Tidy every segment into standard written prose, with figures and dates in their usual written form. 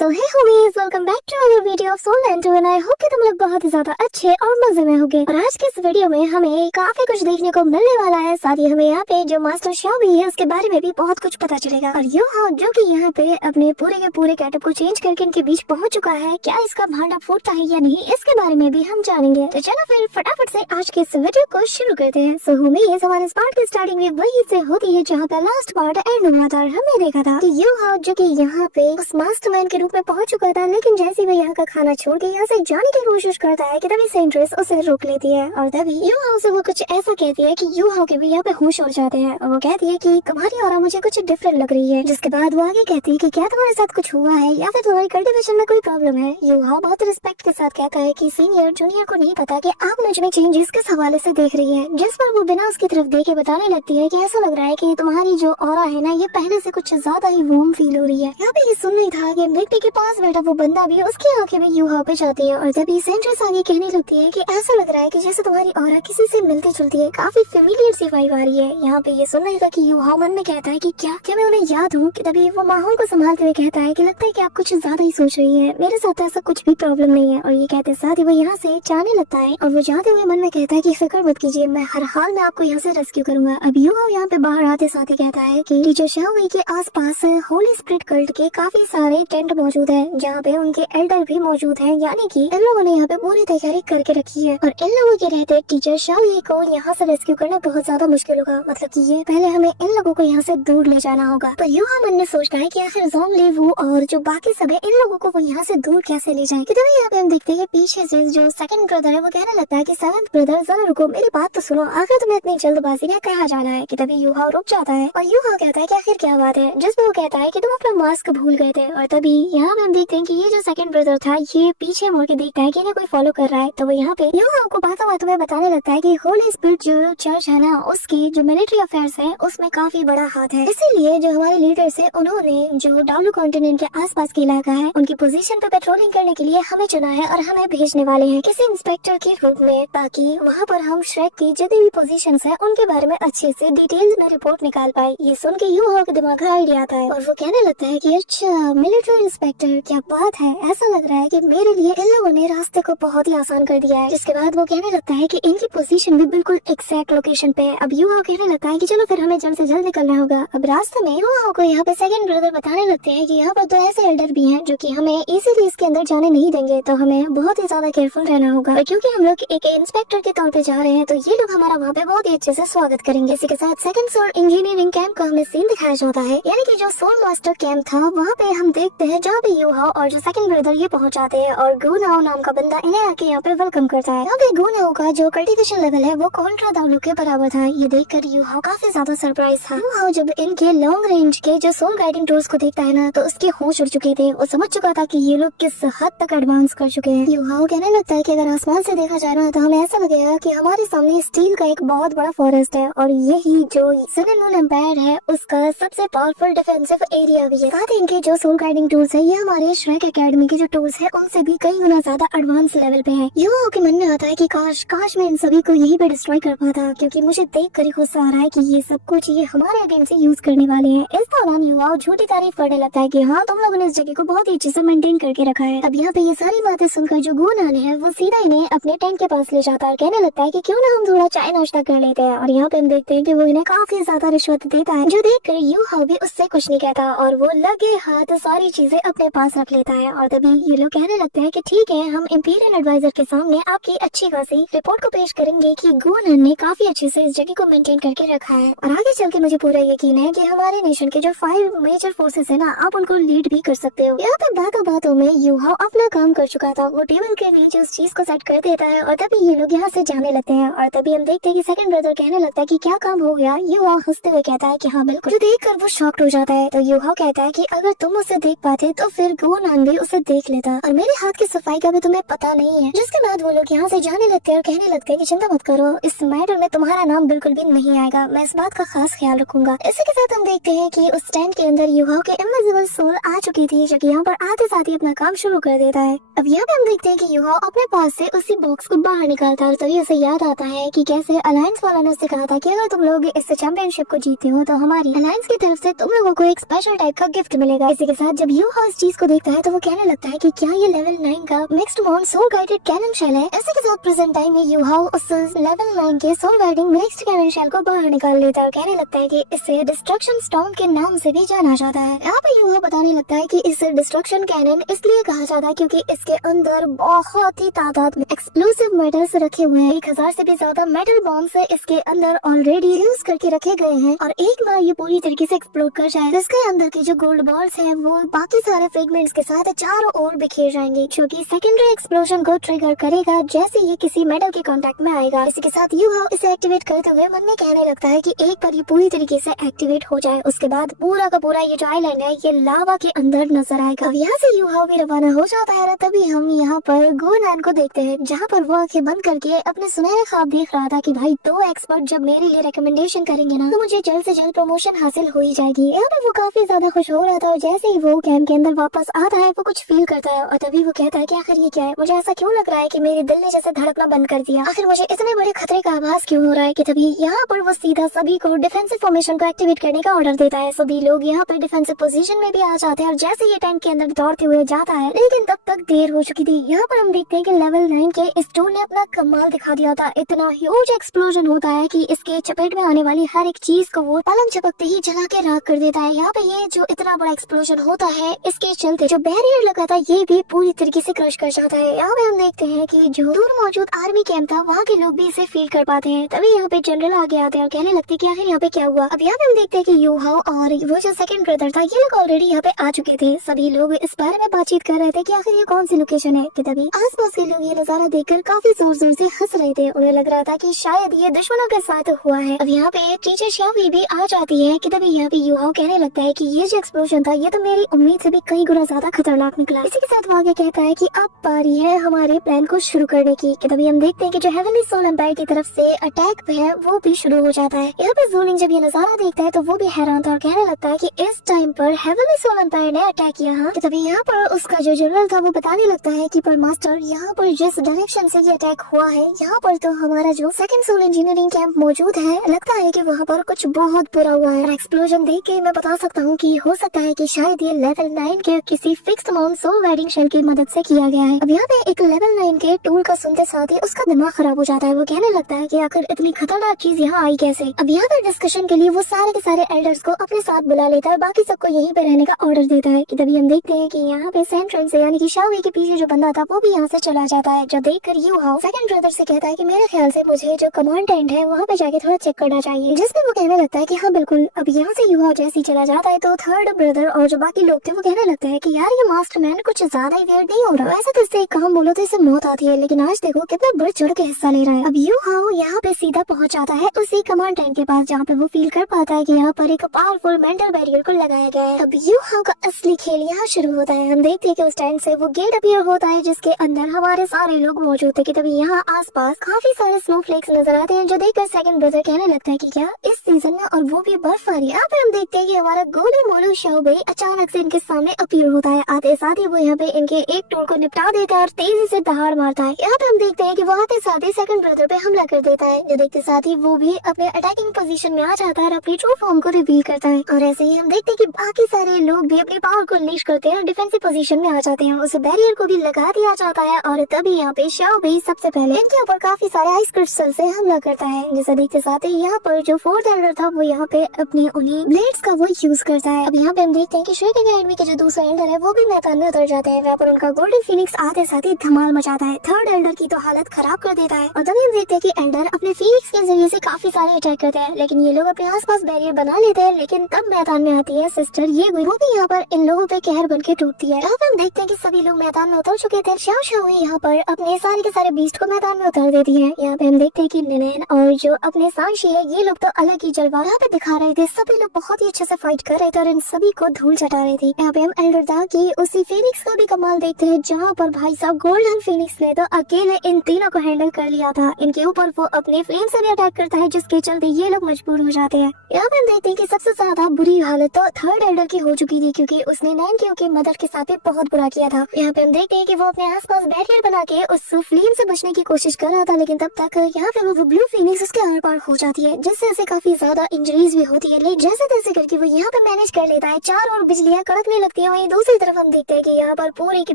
So hey homies, welcome back to our video of soul and and I hope कि तुम लोग बहुत ही ज्यादा अच्छे और मजे में होगे। और आज के इस वीडियो में हमें काफी कुछ देखने को मिलने वाला है। साथ ही हमें यहाँ पे जो मास्टर शाओबी है उसके बारे में भी बहुत कुछ पता चलेगा। और यूहाओ जो कि यहाँ पे अपने पूरे के पूरे गेटअप को चेंज करके इनके बीच पहुँच चुका है, क्या इसका भांडा फूटता है या नहीं, इसके बारे में भी हम जानेंगे। तो चलो फिर फटाफट से आज के इस वीडियो को शुरू करते हैं। सो होमीज, हमारे इस पार्ट की स्टार्टिंग में वही से होती है जहाँ पे लास्ट पार्ट एंड हुआ था और हमने देखा था कि यूहाओ जो कि यहाँ पे उस मास्टरमाइंड के रूप में पहुंच चुका था, लेकिन जैसे वो यहाँ का खाना छोड़ के यहाँ से जाने की कोशिश करता है कि तभी सेंट्रेस उसे रोक लेती है और तभी यूहाओ से वो कुछ ऐसा कहती है कि यूहाओ के भी यहाँ पे होश उड़ जाते हैं और वो कहती है कि तुम्हारी ऑरा मुझे कुछ डिफरेंट लग रही है। जिसके बाद वो आगे कहती है कि क्या तुम्हारे साथ कुछ हुआ है या फिर तुम्हारी कल्टीवेशन में कोई प्रॉब्लम है। यूहाओ बहुत रिस्पेक्ट के साथ कहता है कि सीनियर जूनियर को नहीं पता कि आप मुझ में चेंजेस किस हवाले से देख रही है। जिस पर वो बिना उसकी तरफ देखे बताने लगती है कि ऐसा लग रहा है कि तुम्हारी जो ऑरा है ना, ये पहले से कुछ ज्यादा ही वार्म फील हो रही है। यहाँ पे ये सुन नहीं था कि मिट्टी के पास बैठा वो बंदा भी उसकी आंखें भी यूहाओ पे जाती है और तभी सेंट्रेस आगे कहने लगती है कि ऐसा लग रहा है कि जैसे तुम्हारी ऑरा किसी से मिलती जुलती है, काफी फेमिलियर सी वाइब आ रही है। यहाँ पे ये सुन नहीं था कि यूहाओ मन में कहता है कि क्या मैं उन्हें याद हूँ। कि तभी वो माहौल को संभालते हुए कहता है कि लगता है कि आप कुछ ज्यादा ही सोच रही है, मेरे साथ ऐसा कुछ भी प्रॉब्लम नहीं है। और ये कहते साथ ही वो यहाँ से जाने लगता है और वो जाते हुए मन में कहता है कि फिक्र मत कीजिए, मैं हर हाल में आपको यहाँ से रेस्क्यू करूंगा। अब यूहाओ यहाँ पे बाहर आते साथ ही कहता है कि टीचर शाओबी के आसपास होली स्पिरिट कल्ट के काफी सारे टेंट मौजूद है जहाँ पे उनके एल्डर भी मौजूद हैं, यानी कि इन लोगों ने यहाँ पे पूरी तैयारी करके रखी है। और इन लोगों के रहते टीचर शाओबी को यहाँ से रेस्क्यू करना बहुत ज्यादा मुश्किल होगा। मतलब कि ये पहले हमें इन लोगों को यहाँ से दूर ले जाना होगा। तो यूहाओ मन में सोचता है कि आखिर ज़ोंगली वो और जो बाकी सब है, इन लोगों को वो यहाँ से दूर कैसे ले जाए। तभी यहाँ पे हम देखते हैं पीछे से जो सेकंड ब्रदर है वो कहने लगता है कि सेवंथ ब्रदर जरा रुको, मेरी बात तो सुनो, आखिर तुम्हें इतनी जल्दबाजी में कहाँ जाना है। कि तभी यूहाओ रुक जाता है और यूहाओ कहता है कि आखिर क्या बात है, जिसमें वो कहता है कि तुम अपना मास्क भूल गए थे। और तभी यहाँ पे हम देखते हैं कि ये जो सेकंड ब्रदर था ये पीछे मुड़ के देखता है कि इन्हें कोई फॉलो कर रहा है। तो वो यहाँ पे यूहाओ को बातों बातों में बताने लगता है कि होली स्पिरिट जो चर्च है ना, उसकी जो मिलिट्री अफेयर्स है उसमें काफी बड़ा हाथ है। इसीलिए जो हमारे लीडर्स है उन्होंने जो डालू कॉन्टिनेंट के आसपास के इलाका है उनकी पोजीशन पे पेट्रोलिंग करने के लिए हमें चुना है और हमें भेजने वाले हैं किसी इंस्पेक्टर के रूप में, ताकि वहाँ पर हम श्रेक की जितनी भी पोजीशंस है उनके बारे में अच्छे से डिटेल्स में रिपोर्ट निकाल पाए। ये सुन के यूहाओ के दिमाग में आइडिया आता है और वो कहने लगता है कि अच्छा मिलिट्री इंस्पेक्टर, क्या बात है, ऐसा लग रहा है कि मेरे लिए इन लोगों ने रास्ते को बहुत ही आसान कर दिया है। जिसके बाद वो कहने लगता है कि इनकी पोजीशन भी बिल्कुल एक्जैक्ट लोकेशन पे है। अब यूहाओ कहने लगता है कि चलो फिर हमें जल्द से जल्द निकलना होगा। अब रास्ते में यूहाओ को यहाँ पे सेकंड ब्रदर बताने लगते हैं कि यहाँ पर तो ऐसे एल्डर भी हैं जो कि हमें इजीली इसके अंदर जाने नहीं देंगे, तो हमें बहुत ही ज्यादा केयरफुल रहना होगा। और क्योंकि हम लोग एक इंस्पेक्टर के तौर पे जा रहे हैं तो ये लोग हमारा वहाँ पे बहुत ही अच्छे से स्वागत करेंगे। इसी के साथ सेकंड सोल इंजीनियरिंग कैंप का हमें सीन दिखाया जाता है, यानी कि जो सोल मास्टर कैंप था वहाँ पे हम देखते हैं जहाँ पे यूहाओ और जो सेकंड ब्रदर ये पहुँच जाते हैं और गुनाओ नाम का बंदा इन्हें आके यहाँ पे वेलकम करता है। यहाँ पे गुनाओ का जो कल्टीवेशन लेवल है वो कॉन्ट्रा दाउलू के बराबर था। ये देखकर यूहाओ काफी ज्यादा सरप्राइज था। यूहाओ जब इनके लॉन्ग रेंज के जो सोल गाइडिंग टूल्स को देखता है ना, तो उसके होश उड़ चुके थे। वो समझ चुका था कि ये लोग किस हद तक एडवांस कर चुके हैं। यूहाओ कहने लगता है कि अगर आसमान से देखा जा रहा है तो हमें ऐसा लगेगा कि हमारे सामने स्टील का एक बहुत बड़ा फॉरेस्ट है और यही जो सेवन मून एम्पायर है उसका सबसे पावरफुल डिफेंसिव एरिया भी है। साथ इनके जो सोल गाइडिंग टूल्स है ये हमारे श्रेक एकेडमी के जो टूल्स है उनसे भी कई गुना ज्यादा एडवांस लेवल पे है। यूहाओ के मन में आता है कि काश मैं इन सभी को यही पे डिस्ट्रॉय कर पाता, क्योंकि मुझे देख कर ही गुस्सा आ रहा है कि ये सब कुछ ये हमारे अगेंस्ट से यूज करने वाले हैं। इस दौरान यूहाओ झूठी तारीफ करने लगता है कि हाँ तुम लोगों ने इस जगह को बहुत ही अच्छे से मेंटेन करके रखा है। अब यहाँ पे ये सारी बातें सुनकर जो गुनान है वो सीधा इन्हें अपने टेंट के पास ले जाता है और कहने लगता है कि क्यों ना हम थोड़ा चाय नाश्ता कर लेते हैं। और यहाँ पे हम देखते हैं कि वो इन्हें काफी ज्यादा रिश्वत देता है, जो देख कर यूहाओ भी उससे कुछ नहीं कहता और वो लगे हाथ सारी चीजें अपने पास रख लेता है। और तभी ये लोग कहने लगते हैं कि ठीक है, हम इंपीरियल एडवाइजर के सामने आपकी अच्छी खासी रिपोर्ट को पेश करेंगे कि गुनान ने काफी अच्छे से इस जगह को मेंटेन करके रखा है। और आगे चल के मुझे पूरा यकीन है कि हमारे नेशन के जो 5 मेजर फोर्सेस है ना, आप उनको लीड भी कर सकते हो। यहाँ पे बातों में यूहाओ अपना काम कर चुका था। वो टेबल के नीचे उस चीज को सेट कर देता है और तभी ये लोग यहाँ से जाने लगते हैं। और तभी हम देखते हैं कि सेकंड ब्रदर कहने लगता है कि क्या काम हो गया। यूहाओ हंसते हुए कहता है कि हाँ बिल्कुल। जो देखकर वो शॉक्ड हो जाता है। तो यूहाओ कहता है कि अगर तुम उसे देख पाते तो फिर गुनान भी उसे देख लेता और मेरे हाथ की सफाई का भी तुम्हें पता नहीं है। जिसके बाद वो लोग यहाँ से जाने लगते हैं और कहने लगते हैं कि चिंता मत करो, इस मैटर में तुम्हारा नाम बिल्कुल भी नहीं आएगा, मैं इस बात का खास ख्याल रखूंगा। इसी के साथ हम देखते हैं कि उस टेंट के अंदर यूहाओ की इनविजिबल सोल आ चुकी थी, जो कि यहाँ पर आते साथ ही अपना काम शुरू कर देता है। अब यहाँ पे हम देखते हैं कि यूहाओ अपने पास से उसी बॉक्स को बाहर निकालता है और तभी उसे याद आता है कि कैसे अलायंस वालों ने उसे कहा था कि अगर तुम लोग इस चैंपियनशिप को जीतते हो तो हमारी अलायंस की तरफ से तुम लोगों को एक स्पेशल टाइप का गिफ्ट मिलेगा। इसी के साथ जब यूहाओ यूहाओ इस चीज को देखता है तो वो कहने लगता है कि क्या ये लेवल 9 का मिक्स्ड मॉन सोल गाइडेड कैनन शेल है। इसी के साथ प्रेजेंट टाइम में यूहाओ उस लेवल 9 के soul guiding mixed cannon shell को बाहर निकाल लेता है और कहने लगता है कि इसे डिस्ट्रक्शन स्टॉर्म के नाम से भी जाना जाता है। यहाँ पे यूहाओ बताने लगता है कि इसे डिस्ट्रक्शन कैनन इसलिए कहा जाता है क्योंकि इसके अंदर बहुत ही तादाद में एक्सप्लोसिव मेटल्स रखे हुए हैं। 1000 से भी ज्यादा मेटल बॉम्ब्स इसके अंदर ऑलरेडी यूज करके रखे गए हैं और एक बार ये पूरी तरीके से एक्सप्लोड कर जाए इसके अंदर के जो गोल्ड बॉल्स हैं वो बाकी सारे फ्रेगमेंट्स के साथ चारों ओर बिखेर जाएंगे, जो कि सेकेंडरी एक्सप्लोजन को ट्रिगर करेगा जैसे ये किसी मेटल के कांटेक्ट में आएगा। इसी के साथ यूहाओ इसे एक्टिवेट करते हुए मन में कहने लगता है कि एक बार ये पूरी तरीके से एक्टिवेट हो जाए उसके बाद पूरा का पूरा ये जो आइलैंड है ये लावा के अंदर नजर आएगा। अब यहाँ से यूहाओ भी रवाना हो जाता है। तभी हम यहाँ पर गोनान को देखते हैं जहाँ पर वो आंखें बंद करके अपने सुनहरे ख्वाब देख रहा था कि भाई 2 एक्सपर्ट जब मेरे लिए रिकमेंडेशन करेंगे ना तो मुझे जल्द से जल्द प्रमोशन हासिल हो ही जाएगी। यहाँ पे वो काफी ज्यादा खुश हो रहा था और जैसे ही वो कैंप के अंदर वापस आता है वो कुछ फील करता है और तभी वो कहता है कि आखिर ये क्या है, मुझे ऐसा क्यों लग रहा है कि मेरे दिल ने जैसे धड़कना बंद कर दिया, आखिर मुझे इतने बड़े खतरे का आभास क्यों हो रहा है। कि तभी यहाँ पर वो सीधा सभी को डिफेंसिव फॉर्मेशन को एक्टिवेट करने का ऑर्डर देता है। सभी लोग यहाँ पर डिफेंसिव पोजीशन में भी आ जाते हैं और जैसे ये टेंट के अंदर दौड़ते हुए जाता है लेकिन तब तक देर हो चुकी थी। यहाँ पर हम देखते हैं कि लेवल 9 के स्टोन ने अपना कमाल दिखा दिया था। इतना ह्यूज एक्सप्लोजन होता है कि इसके चपेट में आने वाली हर एक चीज को वो पलंग झपकते ही जला के राख कर देता है। यहाँ पे ये जो इतना बड़ा एक्सप्लोजन होता है इसके चलते जो बैरियर लगा था ये भी पूरी तरीके से क्रश कर जाता है। यहाँ पे हम देखते हैं कि जो दूर मौजूद आर्मी कैंप था वहाँ के लोग भी इसे फील कर पाते हैं। तभी यहाँ पे जनरल आगे आते हैं और कहने लगते हैं कि आखिर यहाँ पे क्या हुआ। अब यहाँ पे हम देखते हैं कि यूहाओ और वो जो सेकंड ब्रदर था ये लोग ऑलरेडी यहाँ पे आ चुके थे। सभी लोग इस बारे में बातचीत कर रहे थे कि आखिर ये कौन सी लोकेशन है। कि तभी आसपास के लोग ये नजारा देखकर काफी जोर जोर से हंस रहे थे। उन्हें लग रहा था कि शायद ये दुश्मनों के साथ हुआ है। अब यहाँ पे टीचर शावी भी आ जाती है। कि तभी यहाँ पे यूहाओ कहने लगता है कि ये जो एक्सप्लोजन था ये तो मेरी उम्मीद से भी कई गुना ज्यादा खतरनाक निकला। इसी के साथ वो आगे कहता है कि अब बारी है हमारे प्लान को शुरू करने की। कि तभी हम देखते हैं कि जो हेवनली सोल एम्पायर की तरफ से अटैक है वो भी शुरू हो जाता है। यहाँ पे ज़ोलिंग जब ये नजारा देखता है तो वो भी हैरान था और कहने लगता है कि इस टाइम पर हेवनली सोल एम्पायर ने अटैक किया। कि तभी यहाँ पर उसका जो जनरल था वो बताने लगता है कि पर मास्टर यहाँ पर जिस डायरेक्शन से ये अटैक हुआ है यहाँ पर तो हमारा जो सेकंड सोल इंजीनियरिंग कैंप मौजूद है लगता है कि वहाँ पर कुछ बहुत बुरा हुआ है। एक्सप्लोजन देख के मैं बता सकता हूँ कि हो सकता है कि शायद ये लेवल 9 के किसी fixed mount soul guiding shell की मदद से किया गया है। अब यहाँ पे एक लेवल 9 के टूल का सुनते साथ ही उसका दिमाग खराब हो जाता है। वो कहने लगता है कि आखिर इतनी खतरनाक चीज यहाँ आई कैसे। अब यहाँ पे डिस्कशन के लिए वो सारे के सारे एल्डर्स को अपने साथ बुला लेता है, बाकी सबको यहीं पे रहने का ऑर्डर देता है। कि तभी हम देखते हैं कि यहाँ पे सेंट्रल से यानी कि शावी के पीछे जो बंदा था वो भी यहाँ से चला जाता है। जो देखकर यूहाओ सेकंड ब्रदर से कहता है कि मेरे ख्याल से मुझे जो कमांड टेंट है वहाँ पे जाके थोड़ा चेक करना चाहिए, जिसमें वो कहने लगता है कि हाँ बिल्कुल। अब यहाँ से यूहाओ जैसे ही चला जाता है तो थर्ड ब्रदर और जो बाकी लोग थे वो कहने लगते हैं कि यार ये मास्टरमैन कुछ ज्यादा ही वेयर नहीं हो रहा। वैसे तो इससे एक काम बोलो तो इसे मौत आती है, लेकिन आज देखो कितना बढ़ चढ़ के हिस्सा ले रहा है। अब यूहाओ यहाँ पे सीधा पहुँच जाता है उसी कमांड टेंट के पास जहाँ पे वो फील कर पाता है कि यहाँ पर एक पावरफुल मेंटल बैरियर को लगाया गया है। अब यूहाओ का असली खेल यहाँ शुरू होता है। हम देखते हैं कि उस टाइम से वो गेट अपीयर होता है जिसके अंदर हमारे सारे लोग मौजूद थे। कि तभी यहाँ आसपास काफी सारे स्नोफ्लेक्स नजर आते हैं जो देखकर सेकंड ब्रदर कहने लगता है कि क्या इस सीजन में और वो भी बर्फबारी। यहाँ पे हम देखते हैं कि हमारा गोलू मोलू शाओबे अचानक से इनके सामने अपीयर होता है। आते साथ ही वो यहाँ पे इनके एक टूल को निपटा देता है और तेजी से दहाड़ मारता है। यहाँ पे हम देखते हैं कि वो आते साथ ही सेकंड ब्रदर पे हमला कर देता है। जो देखते साथ ही वो भी अपने अटैकिंग पोजीशन में आ जाता है और अपनी ट्रू फॉर्म को रिवील करता है। और ऐसे ही हम देखते हैं कि बाकी सारे लोग भी अपनी पावर को अनलीश करते हैं और डिफेंसिव पोजीशन में आ जाते हैं। उस बैरियर को भी लगा दिया जाता है और तभी यहाँ पे शाओबे सबसे पहले इनके ऊपर काफी सारे आइस क्रिस्टल से हमला करता है। जैसे देखते साथ ही यहाँ पर जो फोर्थ एल्डर था वो यहाँ पे अपनी उन्हीं ब्लेड्स का वो यूज करता है। अब यहाँ पे हम देखते हैं कि श्वेत एकेडमी के जो दूसरा एल्डर है वो भी मैदान में उतर जाते हैं। वहाँ पर उनका गोल्डन फिनिक्स आते साथ ही धमाल मचाता है, थर्ड एल्डर की तो हालत खराब कर देता है। और तभी हम देखते हैं कि एल्डर अपने फिनिक्स के जरिए से काफी सारे अटैक करते हैं, लेकिन ये लोग अपने आसपास बैरियर बना लेते हैं। लेकिन तब मैदान में आती है सिस्टर ये वो भी यहाँ पर इन लोगों पे कहर बन के टूटती है। यहाँ पे हम देखते हैं कि सभी लोग मैदान में उतर चुके थे। शाओ शाओ यहाँ पर अपने सारे के सारे बीस्ट को मैदान में उतार देती है। यहाँ पे हम देखते हैं कि निनेन और जो अपने सांशी है ये लोग तो अलग ही जलवा यहाँ पे दिखा रहे थे। सभी लोग बहुत ही अच्छे से फाइट कर रहे थे और इन सभी को धूल चटा रहे थे। यहाँ पे हम एल्डर दा की उसी फिनिक्स का भी कमाल देखते हैं जहाँ पर भाई साहब गोल्डन फिनिक्स ने तो अकेले इन तीनों को हैंडल कर लिया था। इनके ऊपर वो अपने फ्लेम से भी अटैक करता है जिसके चलते ये लोग मजबूर हो जाते हैं। यहाँ पे हम देखते हैं कि सबसे ज्यादा बुरी हालत तो थर्ड एल्डर की हो चुकी थी क्योंकि उसने नैन के मदर के साथ भी बहुत बुरा किया था। यहाँ पे हम देखते हैं कि वो अपने आसपास बैरियर बना के उस फ्लेम से बचने की कोशिश कर रहा था, लेकिन तब तक यहाँ पे वो ब्लू फिनिक्स उसके आर पार हो जाती है जिससे उसे काफी ज्यादा इंजरीज भी होती है। लेकिन जैसे तैसे करके वो यहाँ पे मैनेज कर लेता है। चारों ओर बिजलियाँ कड़कने लगती है। वहीं दूसरी तरफ हम देखते हैं कि यहाँ पर पूरी की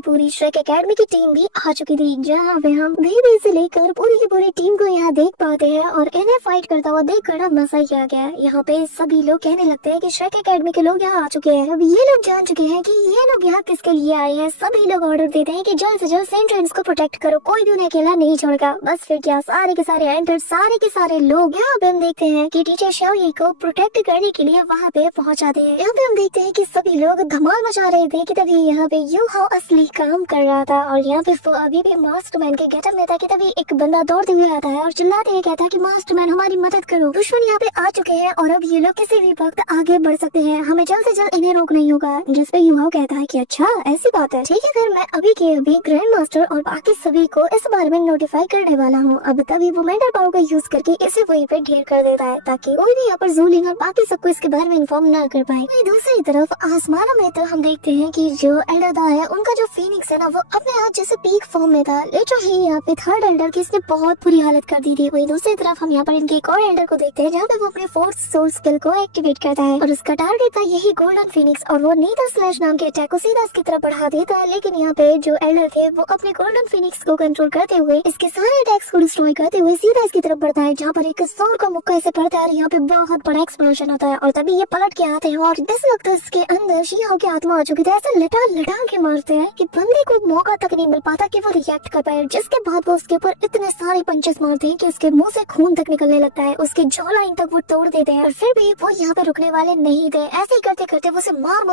पूरी श्रेक एकेडमी की टीम भी आ चुकी थी, जहाँ पे हम बेबी से लेकर पूरी की पूरी टीम को यहाँ देख पाते हैं और इन्हें फाइट करता हुआ देख कर मजा ही आ गया। यहाँ पे सभी लोग कहने लगते हैं कि श्रेक एकेडमी के लोग यहाँ आ चुके हैं। अब ये लोग जान चुके हैं कि ये लोग यहाँ किसके लिए आए हैं। सभी लोग ऑर्डर देते हैं कि जल्द से जल्द सेंट एंट्रेंस को प्रोटेक्ट करो, कोई भी उन्हें अकेला नहीं छोड़ेगा। बस फिर क्या, सारे के सारे एंटर, सारे के सारे लोग यहाँ पे हम देखते हैं कि टीचर शाओये को प्रोटेक्ट करने के लिए वहाँ पे पहुँच जाते हैं। यहाँ पे हम देखते हैं कि सभी लोग धमाल मचा रहे थे कि तभी यहाँ पे यू हाओ असली काम कर रहा था और यहाँ पे वो अभी भी मास्टरमैन के गेटअप में था कि तभी एक बंदा दौड़ते हुए आता है और चिल्लाते हुए कहता है कि मास्टरमैन हमारी मदद करो। दुश्मन यहाँ पे आ चुके हैं और अब ये लोग किसी भी वक्त आगे बढ़ सकते हैं, हमें जल्द से जल्द इन्हें रोकना ही होगा। जिस पे यू हाओ कहता है कि अच्छा ऐसी बात है, ठीक है फिर मैं अभी के अभी ग्रैंड मास्टर और बाकी सभी को इस बारे में नोटिफाई करने वाला हूँ। अब तभी वो मेंटल पावर का यूज करके इसे वहीं पे ढेर कर देता है ताकि कोई भी यहाँ पर जूलिंग और बाकी सबको इसके बारे में इन्फॉर्म न कर पाए। दूसरी तरफ आसमानों में तो हम देखते हैं कि जो एल्डर दा है उनका जो फीनिक्स है ना वो अपने आप जैसे पीक फॉर्म में था। लिटरली यहाँ पे थर्ड एल्डर की इसने बहुत बुरी हालत कर दी थी। वही दूसरी तरफ हम यहाँ पर इनके एक और एल्डर को देखते हैं जहाँ पे वो अपने फोर्थ सोल स्किल को एक्टिवेट करता है और उसका टारगेट था यही गोल्डन फीनिक्स और वो नीदर स्लैश नाम के अटैक को सीधा इसकी तरफ बढ़ा देता है। लेकिन यहाँ पे जो एल्डर थे वो अपने गोल्डन फीनिक्स को कंट्रोल करते हुए इसके सारे अटैक्स को डिस्ट्रॉय करते हुए सीधा इसकी तरफ बढ़ता है, जहाँ पर एक सौर का मुक्का इसे पड़ता है और यहाँ पे बहुत बड़ा एक्सप्लोजन होता है और तभी ये पलट के आते हैं और इस वक्त इसके अंदर शी-हाओ की आत्मा आ चुकी थी। ऐसा लटा लटा के मारते हैं कि बंदे को मौका तक नहीं मिल पाता कि वो रिएक्ट कर पाए, जिसके बाद वो उसके ऊपर इतने सारे पंचेस मारते हैं कि उसके मुंह से खून तक निकलने लगता है, उसके जॉ लाइन तक वो तोड़ देते हैं और फिर भी वो यहाँ पे रुकने वाले नहीं थे। ऐसे ही करते करते वो उसे मार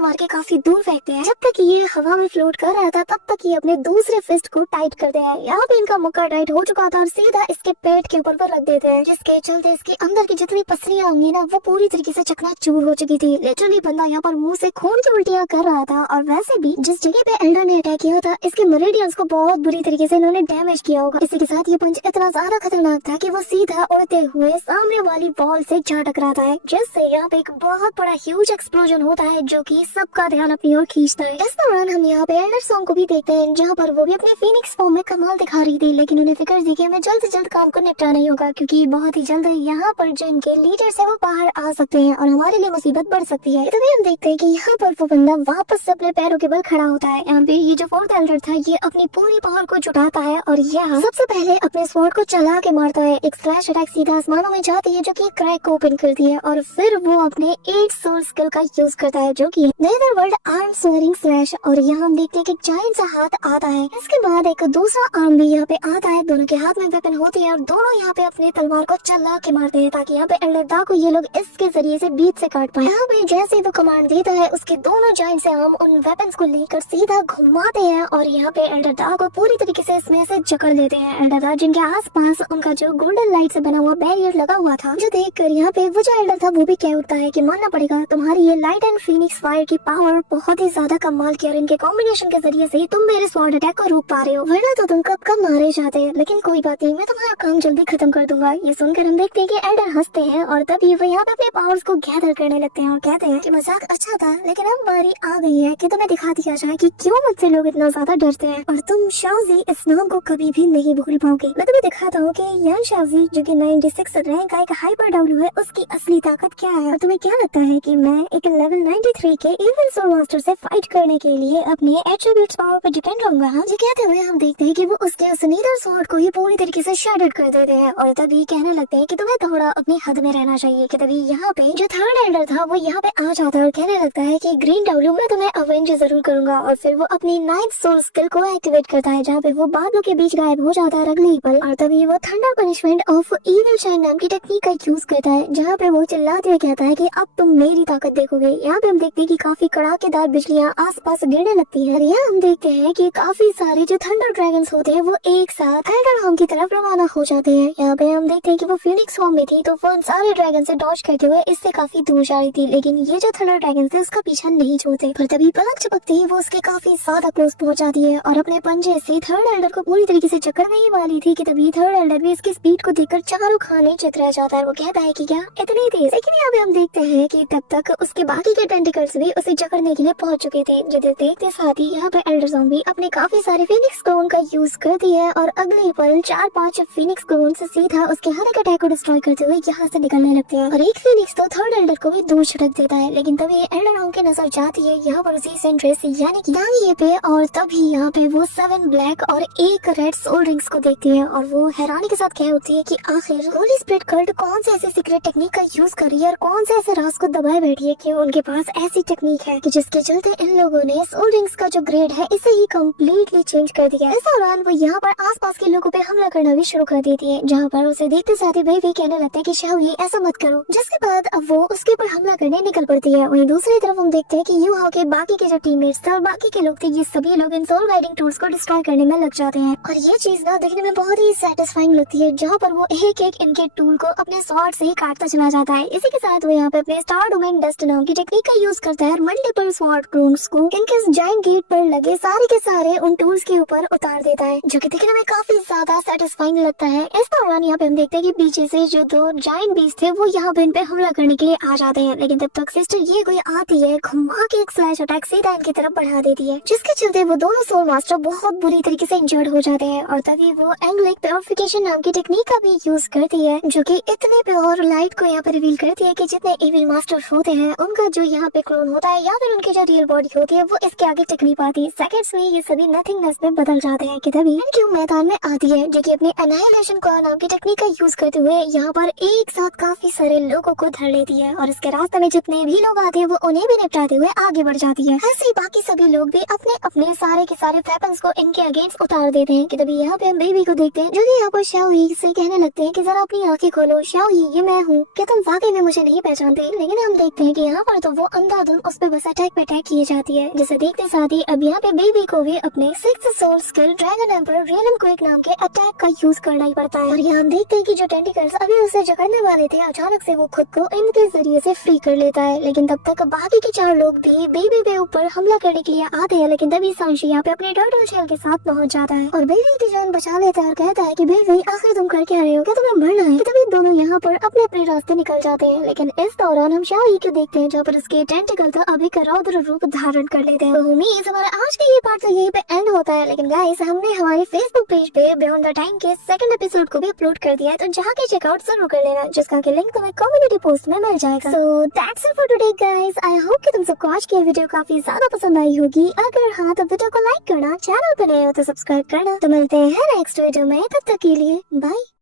मार के काफी दूर फेंकते हैं। जब तक ये हवा में फ्लोट कर रहा था तब तक ये अपने दूसरे फिस्ट को टाइट करते हैं। यहाँ पे इनका मुक्का टाइट हो चुका था और सीधा इसके पेट के ऊपर वो रख देते हैं, जिसके चलते इसके अंदर की जितनी पसलियां होंगी ना वो पूरी तरीके से चकनाचूर हो चुकी थी। लिटरली बंदा यहाँ पर मुंह से खून की उल्टियां कर रहा था और वैसे भी जिस जगह पे एल्डर ने अटैक किया था इसके मेरिडियंस को बहुत बुरी तरीके से इन्होंने डैमेज किया होगा। इसी के साथ ये पंच इतना ज्यादा खतरनाक था कि वो सीधा उड़ते हुए सामने वाली वॉल से जा टकराता है, जिससे यहाँ पे एक बहुत बड़ा ह्यूज एक्सप्लोजन होता है जो कि सबका ध्यान अपनी ओर खींचता है। इस दौरान हम यहाँ पे एल्डर सॉन्ग को भी देखते हैं जहाँ पर वो भी अपने फीनिक्स फॉर्म में कमाल दिखा रही थी, लेकिन उन्हें फिक्र थी कि हमें जल्द से जल्द काम को निपटाना ही होगा क्योंकि बहुत ही जल्द यहाँ पर जो इनके लीडर्स है वो बाहर आ सकते हैं और हमारे लिए मुसीबत बढ़ सकती है। तभी हम देखते हैं कि यहाँ पर वो बंदा वापस से अपने पैरों के बल खड़ा होता है। यहाँ पे ये जो फोर्थ एल्डर था ये अपनी पूरी पावर को जुटाता है और यह सबसे पहले अपने स्वॉर्ड को चला के मारता है। एक स्लैश अटैक सीधा आसमानों में जाती है जो कि क्रैक को ओपन करती है और फिर वो अपने 8 सोल स्किल का यूज करता है जो कि nether world arm swearing slash. और यहाँ हम देखते हैं कि एक जायंट सा हाथ आता है। इसके बाद एक दूसरा आर्म भी यहाँ पे आता है, दोनों के हाथ में वेपन होती है और दोनों यहाँ पे अपनी तलवार को चला के मारते हैं ताकि यहाँ पे एल्डर दा को ये लोग इसके जरिए से बीच से काट पाए। यहाँ पे जैसे वो कमांड देता है उसके दोनों जायंट से आर्म उन वेपन्स को लेकर सीधा घुमाते हैं और यहाँ पे एल्डर दा को पूरी तरीके से इसमें से जकड़ लेते हैं। एल्डर दा जिनके आसपास उनका जो गोल्डन लाइट से बना हुआ बैरियर लगा हुआ था जो देखकर यहाँ पे वो जो एल्डर था वो भी कह उठता है कि मानना पड़ेगा तुम्हारी ये लाइट एंड फीनिक्स फायर की पावर बहुत ही ज्यादा कमाल की और इनके कॉम्बिनेशन के जरिए से तुम मेरे स्वॉर्ड अटैक को रोक पा रहे हो, वरना तो तुम कब मारे जाते हैं। लेकिन कोई बात नहीं, मैं तुम्हारा काम जल्दी खत्म कर दूंगा। ये सुनकर हम देखते हैं कि एल्डर हंसते हैं और तभी वो यहाँ पे अपने पावर्स को गैदर करने लगते हैं और कहते हैं कि मजाक अच्छा था लेकिन अब बारी आ गई है कि तुम्हें दिखा दिया जाए कि क्यों मुझसे लोग इतना ज्यादा डरते हैं और तुम शाओजी इस नाम को कभी भी नहीं भूल पाओगे। मैं तुम्हें दिखाता हूँ कि यान शाओजी जो कि 96 रैंक का एक हाइपर डब्ल्यू है उसकी असली ताकत क्या है। और तुम्हें क्या लगता है कि मैं एक लेवल 93 के इविल सोल मास्टर से फाइट करने के लिए अपने एट्रीब्यूट्स पावर पर डिपेंड रहूंगा? ये कहते हुए हम देखते हैं कि वो उसके उस नीदर स्वॉर्ड को ही पूरी तरीके से शेडर कर देते हैं और तभी कहने लगते हैं कि तुम्हें थोड़ा अपनी हद में रहना चाहिए। कि तभी यहाँ पे जो थर्ड एल्डर था वो यहाँ पे आ जाता है और कहने लगता है कि ग्रीन डब्ल्यू मैं तुम्हें अवेंज जरूर करूंगा और फिर वो अपनी 9th सोल स्किल को एक्टिवेट करता है जहाँ पे वो बादलों के बीच गायब हो जाता है अगले ही पल और तभी वो thunder punishment of evil shine नाम की टेक्निक का यूज करता है जहाँ पे वो चिल्लाते हुए कहता है कि अब तुम मेरी ताकत देखोगे। यहाँ पे हम देखते हैं कि काफी कड़ाकेदार बिजलियां आसपास गिरने लगती है और यहाँ हम देखते हैं कि काफी सारे जो थंडर ड्रैगन्स होते हैं वो एक साथ एल्डर होम की तरफ रवाना हो जाते हैं। यहाँ पे हम देखते हैं कि वो फीनिक्स फॉर्म में थी तो वो उन सारे ड्रैगन से डॉज करते हुए इससे काफी दूर जा रही थी, लेकिन ये जो थंडर ड्रैगन थे उसका पीछा नहीं छोड़ते। पर तभी पलक झपकते ही वो उसके काफी ज्यादा क्लोज पहुंच जाती है और अपने पंजे से थर्ड एल्डर को पूरी तरीके से जकड़ने ही वाली थी कि तभी थर्ड एल्डर भी इसकी स्पीड को देखकर चारों खाने चित रह जाता है। वो कहता है कि क्या इतनी तेज, लेकिन यहाँ पे हम देखते हैं कि तब तक उसके बाकी के टेंटिकल्स भी उसे जकड़ने के लिए पहुंच चुके थे। जो देखते साथ ही यहाँ पे एल्डर ज़ॉम्बी अपने काफी सारे फीनिक्स क्लोन का यूज करती है और अगले ही पल 4-5 फीनिक्स क्लोन से सीधा उसके हर एक अटैक को डिस्ट्रॉय करते हुए यहाँ से निकलने लगते हैं और एक फीनिक्स तो थर्ड एल्डर को भी दूर छिटक देता है। लेकिन तभी एल्डर होम के नजर मास्टर जाती है यहाँ पर उसी सेंट्रेस यानी कि दानिये पे, और तभी यहाँ पे वो 7 ब्लैक और 1 रेड सोल रिंग्स को देखती है और वो हैरानी के साथ कह होती है कि आखिर होली स्पिरिट कल्ट कौन से ऐसे सीक्रेट टेक्निक का यूज कर रही है और कौन से ऐसे राज को दबाए बैठी है कि उनके पास ऐसी टेक्निक है कि जिसके चलते इन लोगों ने सोल रिंग्स का जो ग्रेड है इसे ही कम्प्लीटली चेंज कर दिया। इस दौरान वो यहाँ पर आसपास के लोगों पे हमला करना भी शुरू कर देती है, जहाँ पर उसे देखते साथ ही बेबी कहने लगता है कि शाओई ऐसा मत करो, जिसके बाद अब वो उसके ऊपर हमला करने निकल पड़ती है। वहीं दूसरी तरफ हम देखते हैं कि यूहाओ के बाकी के जो टीममेट्स थे और बाकी के लोग थे, ये सभी लोग इन सोल गाइडिंग टूल्स को डिस्ट्रॉय करने में लग जाते हैं और ये चीज ना देखने में बहुत ही सेटिस्फाइंग लगती है, जहाँ पर वो एक एक इनके टूल को अपने स्वॉर्ड से ही काटता चला जाता है। इसी के साथ वो यहाँ पे अपने स्टार डोमेन डस्ट नाम की टेक्निक का यूज करता है और मल्टीपल स्वॉर्ड क्लोन्स को इनके जायंट गेट पर लगे सारे के सारे उन टूल्स के ऊपर उतार देता है, जो कि दिखने में काफी ज्यादा सेटिस्फाइंग लगता है। इस दौरान यहाँ पे हम देखते हैं कि पीछे से जो 2 जायंट बीस्ट थे वो यहाँ पे इन पे हमला करने के लिए आ जाते हैं, लेकिन तब तक सिस्टर ये कोई आती है, घुमा के एक स्लैश अटैक सीधा इनकी तरफ बढ़ा देती है, जिसके चलते वो दोनों सोल मास्टर बहुत बुरी तरीके से इंजर्ड हो जाते हैं और तभी वो एंग्लिक प्योरिफिकेशन नाम की टेक्निक का भी यूज करती है, जो कि इतने प्योर लाइट को यहाँ पे रिवील करती है कि जितने इविल मास्टर होते हैं उनका जो यहाँ पे क्लोन होता है या फिर उनकी जो रियल बॉडी होती है वो इसके आगे टिक नहीं पाती। सेकंड्स में ये सभी नथिंगनेस में बदल जाते हैं कि तभी इनकी मैदान में आती है, जो कि अपने एनाइलेशन को नाम की टेक्निक का यूज करते हुए यहाँ पर एक साथ काफी सारे लोगों को धर लेती है और इसके रास्ते में जितने भी लोग आते हैं वो उन्हें भी निपटाते हुए आगे बढ़ जाती है। ऐसे ही बाकी सभी लोग भी अपने अपने सारे के सारे वेपन्स को इनके अगेंस्ट उतार देते हैं कि तभी यहाँ पे हम बेबी को देखते हैं, जो कि यहाँ पर शाओई से कहने लगते हैं कि जरा अपनी आंखें खोलो शाओई, ये मैं हूँ, क्या तुम वाकई में मुझे नहीं पहचानते? लेकिन हम देखते हैं कि यहाँ पर तो वो अंधाधुन उस पे बस अटैक पे अटैक किए जाती है, जिसे देखते साथ ही अब यहाँ पे बेबी को भी अपने 6th soul skill dragon ember realm quick नाम के अटैक का यूज करना ही पड़ता है। और यहाँ हम देखते हैं कि जो टेंटिकल्स अभी उसे जकड़ने वाले थे अचानक से वो खुद को इनके जरिए से फ्री कर लेता है, लेकिन तब तक बाकी के 4 लोग भी बेबी के ऊपर हमला करने के लिए आते हैं, लेकिन तभी सांशी यहाँ पे अपने टर्टल शेल के साथ पहुंच जाता है और बेबी की जान बचा लेता है और कहता है कि बेबी आखिर तुम कर क्या रहे हो, क्या तुम्हें मरना है? तभी दोनों यहाँ पर अपने अपने रास्ते निकल जाते हैं, लेकिन इस दौरान हम शाओई को देखते हैं जहाँ पर उसके टेंटिकल तो अभी का रौद्र रूप धारण कर लेते हैं। उम्मीद हमारा आज का ये पार्ट तो यहीं पे एंड होता है, लेकिन गाइस हमने हमारे फेसबुक पेज पे बियॉन्ड द टाइम के 2nd एपिसोड को भी अपलोड कर दिया है, तो जाके चेकआउट जरूर कर लेना, जिसका कि लिंक तुम्हें कम्युनिटी पोस्ट में मिल जाएगा। So that's it for today guys, I hope कि तुम सबको आज की वीडियो काफी ज्यादा पसंद आई होगी। अगर हाँ तो वीडियो को लाइक करना, चैनल पे नए हो तो सब्सक्राइब करना। तो मिलते हैं नेक्स्ट वीडियो में, तब तक के लिए बाय।